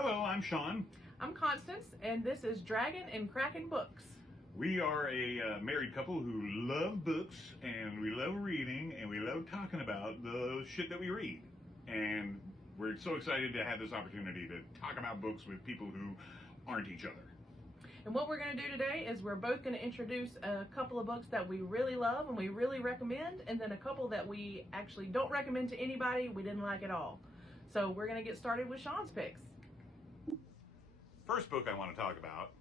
Hello, I'm Sean. I'm Constance, and this is Dragon and Kraken Books. We are a married couple who love books, and we love reading, and we love talking about the shit that we read. And we're so excited to have this opportunity to talk about books with people who aren't each other. And what we're going to do today is we're both going to introduce a couple of books that we really love and we really recommend, and then a couple that we actually don't recommend to anybody, we didn't like at all. So we're going to get started with Sean's picks. First book I want to talk about,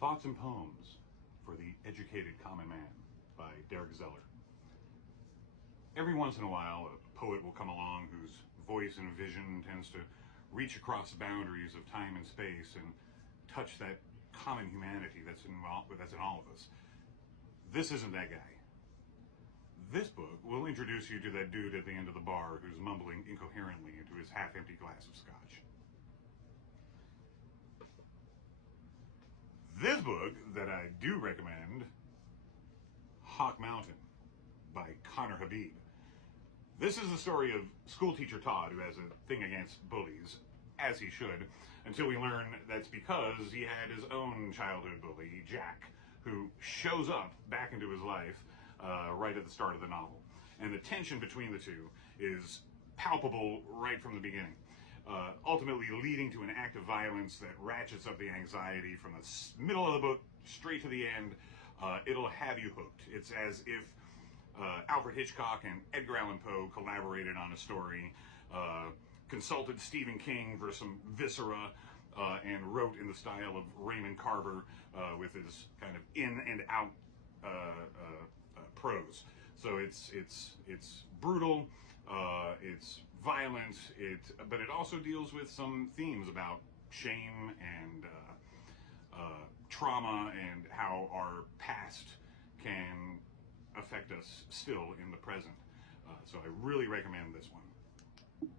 Thoughts and Poems for the Educated Common Man by Derek Zeller. Every once in a while, a poet will come along whose voice and vision tends to reach across the boundaries of time and space and touch that common humanity that's in all of us. This isn't that guy. This book will introduce you to that dude at the end of the bar who's mumbling incoherently into his half-empty glass of scotch. This book that I do recommend, Hawk Mountain by Conner Habib. This is the story of schoolteacher Todd, who has a thing against bullies, as he should, until we learn that's because he had his own childhood bully, Jack, who shows up back into his life right at the start of the novel. And the tension between the two is palpable right from the beginning. Ultimately leading to an act of violence that ratchets up the anxiety from the middle of the book straight to the end. It'll have you hooked. It's as if Alfred Hitchcock and Edgar Allan Poe collaborated on a story, consulted Stephen King for some viscera, and wrote in the style of Raymond Carver with his kind of in and out prose. So it's brutal, it's violent, but it also deals with some themes about shame and trauma and how our past can affect us still in the present. So I really recommend this one.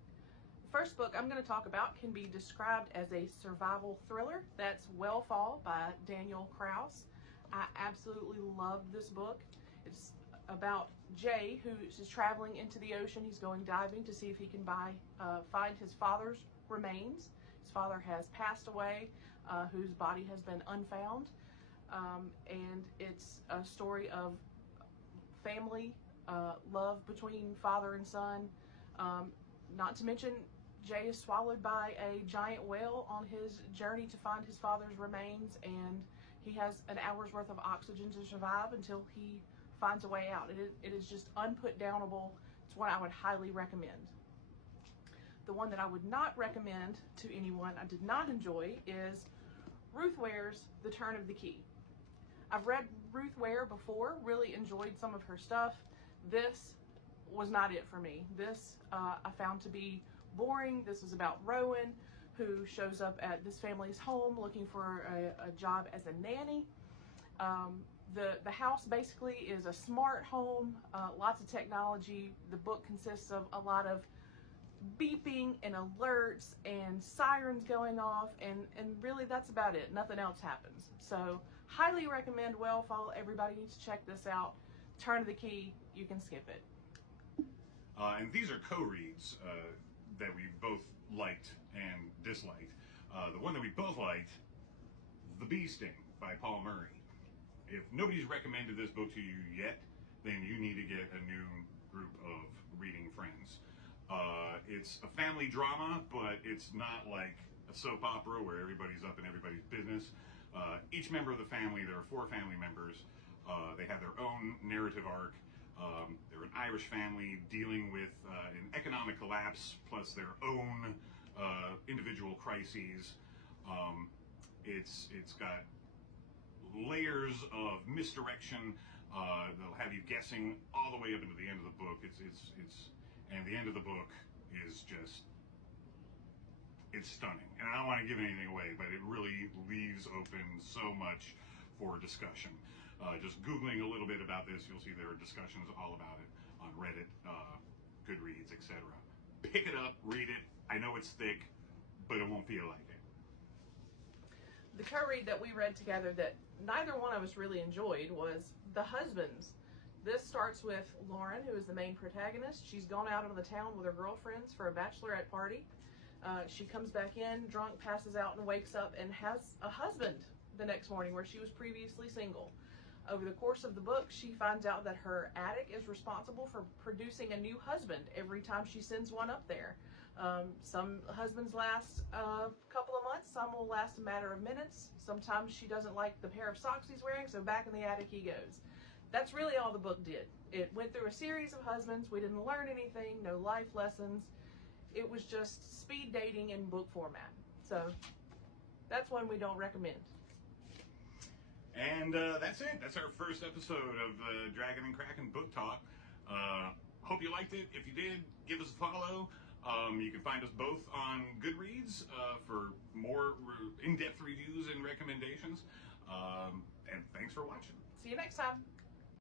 First book I'm going to talk about can be described as a survival thriller. That's Wellfall by Daniel Kraus. I absolutely love this book. It's about Jay, who is traveling into the ocean. He's going diving to see if he can find his father's remains. His father has passed away, whose body has been unfound. And it's a story of family, love between father and son. Not to mention, Jay is swallowed by a giant whale on his journey to find his father's remains, and he has an hour's worth of oxygen to survive until he finds a way out. It is just unputdownable. It's one I would highly recommend. The one that I would not recommend to anyone I did not enjoy is Ruth Ware's The Turn of the Key. I've read Ruth Ware before, really enjoyed some of her stuff. This was not it for me. This I found to be boring. This was about Rowan, who shows up at this family's home looking for a job as a nanny. The house basically is a smart home, lots of technology. The book consists of a lot of beeping and alerts and sirens going off, and really that's about it. Nothing else happens. So highly recommend Wellfall. Everybody needs to check this out. Turn of the Key, you can skip it. And these are co-reads that we both liked and disliked. The one that we both liked, The Bee Sting by Paul Murray. If nobody's recommended this book to you yet, then you need to get a new group of reading friends. It's a family drama, but it's not like a soap opera where everybody's up in everybody's business. Each member of the family, there are 4 family members, they have their own narrative arc. They're an Irish family dealing with an economic collapse plus their own individual crises. It's got layers of misdirection. They'll have you guessing all the way up into the end of the book. And the end of the book is just, it's stunning. And I don't want to give anything away, but it really leaves open so much for discussion. Just Googling a little bit about this, you'll see there are discussions all about it on Reddit, Goodreads, etc. Pick it up, read it. I know it's thick, but it won't feel like it. The co-read that we read together that neither one of us really enjoyed was The Husbands. This starts with Lauren, who is the main protagonist. She's gone out into the town with her girlfriends for a bachelorette party. She comes back in, drunk, passes out, and wakes up and has a husband the next morning where she was previously single. Over the course of the book, she finds out that her attic is responsible for producing a new husband every time she sends one up there. Some husbands last a couple of months, some will last a matter of minutes. Sometimes she doesn't like the pair of socks he's wearing, so back in the attic he goes. That's really all the book did. It went through a series of husbands. We didn't learn anything, no life lessons. It was just speed dating in book format. So that's one we don't recommend. And that's it. That's our first episode of Dragon and Kraken Book Talk. Hope you liked it. If you did, give us a follow. You can find us both on Goodreads for more in-depth reviews and recommendations. And thanks for watching. See you next time.